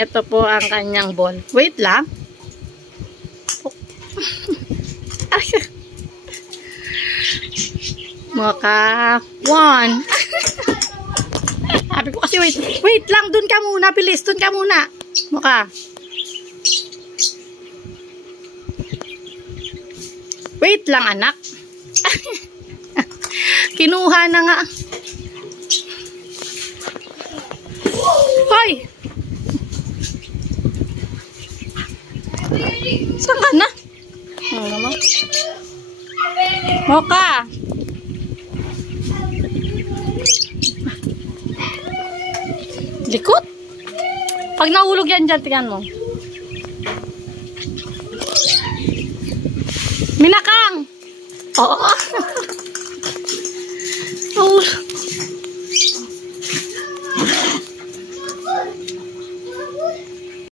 Ito po ang kanyang ball. Wait lang. Maka 1. Sabi ko kasi wait lang, dun ka muna, bilis, dun ka muna. Maka. Wait lang, anak. Kinuha na nga. Hoy! Saan ka na? Ano mo? Moka! Likot? Pag nahulog yan dyan, tingnan mo. Minakang! Oo. Nahulog.